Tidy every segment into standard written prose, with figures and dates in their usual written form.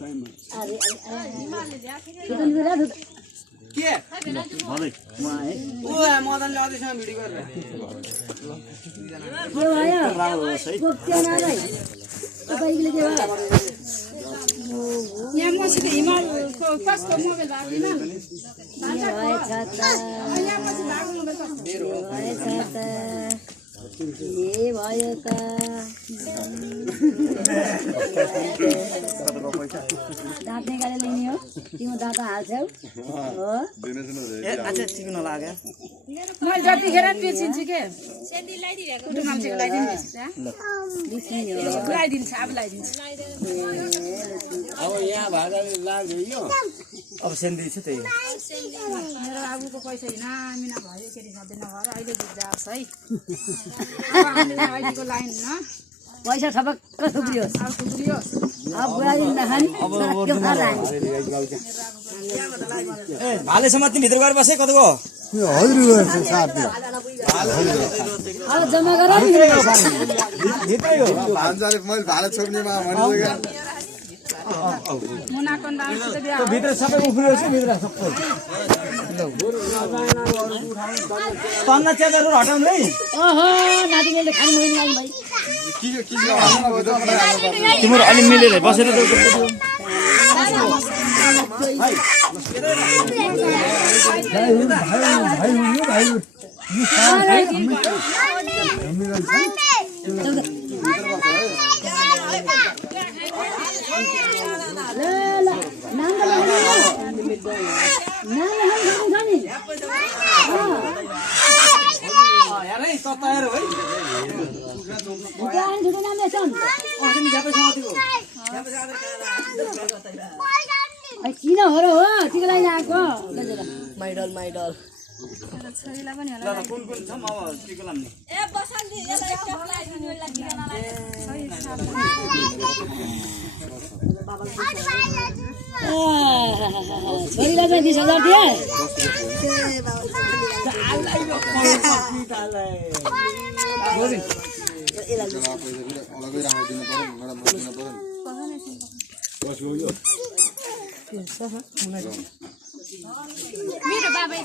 के मदनले अझैसम्म भिडियो यहाँ मसित हिमालको कसको मोबाइल भएको भयो त दाँत निकालेर ल्याउने हो तिम्रो दाँत हाल्छौ हो अच्छा चिकन लाग्यो मैले जतिखेर बेचिन्छु के कुटु मान्छेको लगाइदिन्छ अब लगाइदिन्छ अब यहाँ भाडा लाग्यो यो अब सेन्डी छ त्यही मेरो बाबुको पैसा हिनामिना भयो के अरे सधैँ नभएर अहिले बुझ्छ है अहिलेको लाइन न पैसा ठपक्क थुप्रियोस् अब थुप्रियोस् अब बुढाले नखाने भालेसम्म तिमी भित्र गएर बसे कतको अब जम्मा गर भित्रै हो मुनाको भित्र सबै उफ्रियो छ भित्र सबै तन्ना च्यादरहरु हटाउनु है ओहो नातिनीले खानु मन लाग्यो भाइ तिम्रो अलि मिलेर बसेर किन हो र हो तिको लागि आएको माइडल छोरीलाई पनि होला कुन कुन छ म अब टिको लाम्ने ए बसन्ती यसलाई टप लाइदिनु लागि छोरीलाई चाहिँ 20,000 दिए मेरो बाबा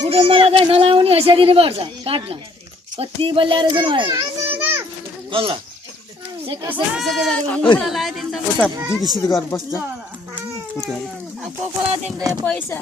कुटुम्बलाई चाहिँ नलाउने हैसियत दिनुपर्छ काट्न कति बल्याएर चाहिँ कल्ला उता दिदीसित गएर बस्छ पैसा